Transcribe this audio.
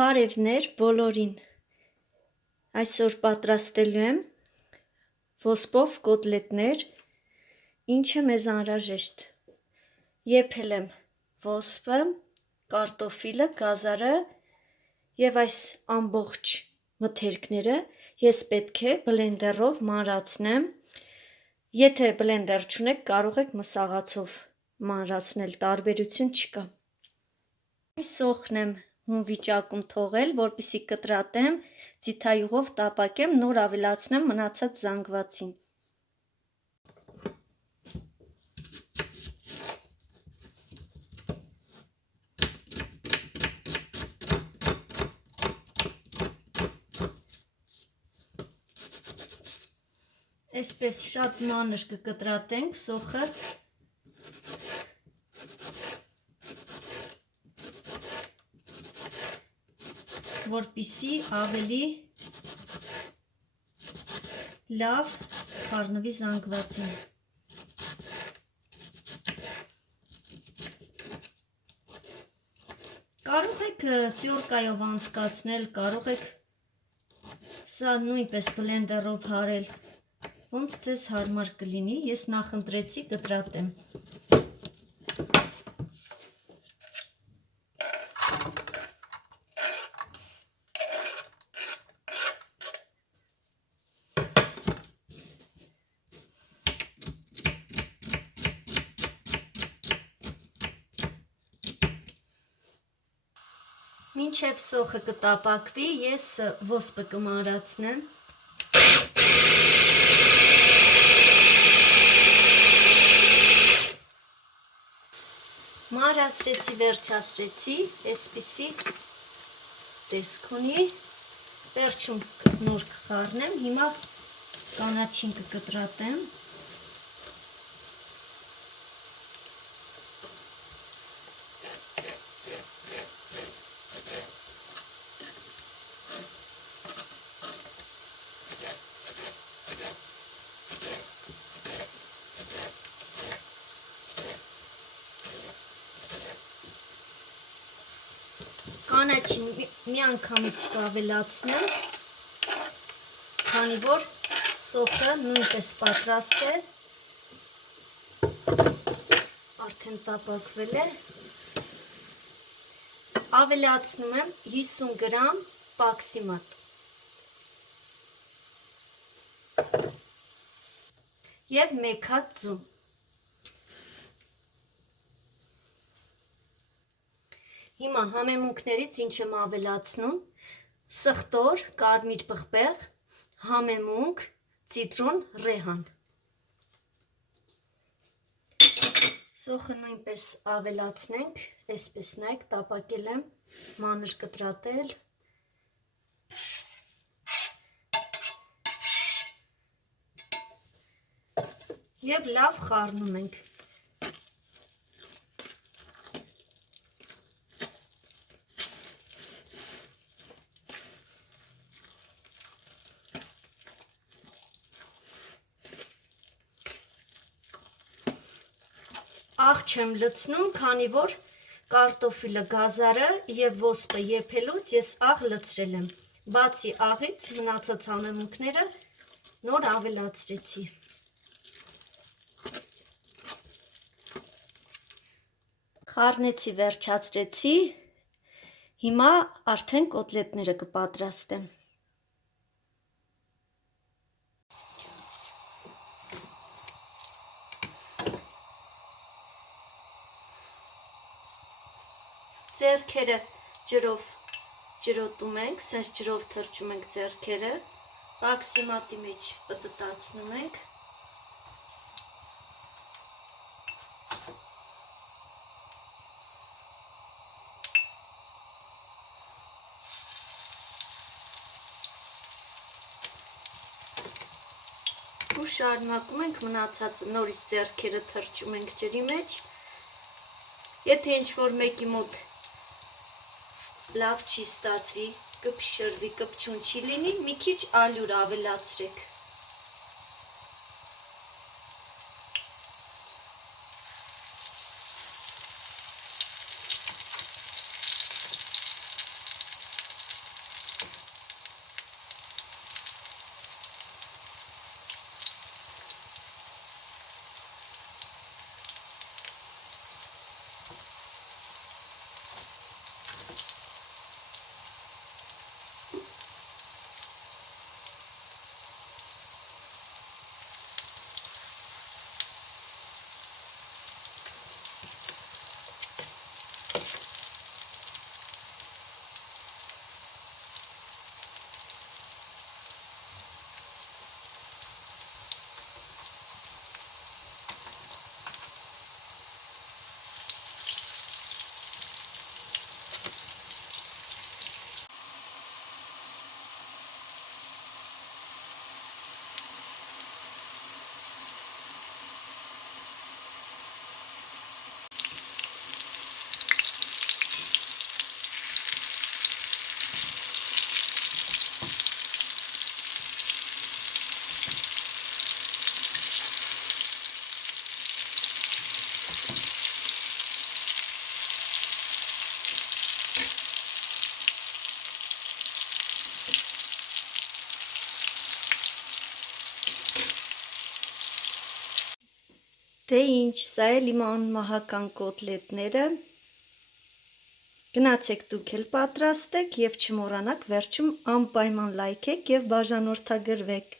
Բարևներ բոլորին, այսօր պատրաստելու եմ ոսպով կոտլետներ, ինչը մեզ անհրաժեշտ, եփել եմ ոսպը, կարտոֆիլը, գազարը և այս ամբողջ մթերքները ես պետք է բլենդերով մանրացնեմ, եթե բլենդեր չունեք կարող եք մսաղացով մանրացնել, տարբերություն չկա, այս սոխն եմ հում վիճակում թողել, որպեսզի կտրատեմ, ձիթայուղով տապակեմ, նոր ավելացնեմ մնացած զանգվածին։ Այսպես շատ մանր կկտրատենք սոխը, որպեսզի ավելի լավ խառնվի զանգվածին։ Կարող եք ծյորկայով անցկացնել, կարող եք սա նույնպես բլենդերով հարել, ոնց ձեզ հարմար կլինի, ես նախընտրեցի կտրատեմ։ Մինչև սոխը կտապակվի, ես ոսպը կմանրացնեմ։ Մանրացրեցի, վերջացրեցի, այսպիսի տեսք ունի, վերջում նոր կխառնեմ, հիմա կանաչին կկտրատեմ։ Կանաչին մի անգամից կավելացնեմ, քանի որ սոխը նույնպես պատրաստ է, արդեն տապակվել է, ավելացնում եմ 50 գրամ պաքսիմատ և 1 հատ ձու։ Հիմա համեմունքներից ինչ եմ ավելացնում, սխտոր, կարմիր պղպեղ, համեմունք, ցիտրոն, ռեհան։ Սոխը նույնպես ավելացնենք, այսպես նայեք, տապակել եմ, մանր կտրատել։ Եվ լավ խառնում ենք։ Աղ չեմ լցնում, քանի որ կարտոֆիլը, գազարը և ոսպը եփելուց ես աղ լցրել եմ։ Բացի աղից մնացած համեմունքները նոր ավելացրեցի։ Խառնեցի, վերջացրեցի, հիմա արդեն կոտլետները կպատրաստեմ։ Ձեռքերը ջրով ջրոտում ենք, սենց ջրով թրջում ենք ձեռքերը, պաքսիմատի մեջ պտտացնում ենք։ Ու շարունակում ենք մնացածը, նորից ձեռքերը թրջում ենք ջրի մեջ։ Եթե ինչ-որ մեկի մոտ լավ չի ստացվի, կփշրվի, կպչուն չի լինի, մի քիչ ալյուր ավելացրեք։ Դե ինչ, սա էլ իմ անմահական կոտլետները։ Գնացեք դուք էլ պատրաստեք և չմոռանաք վերջում անպայման լայքեք և բաժանորդագրվեք։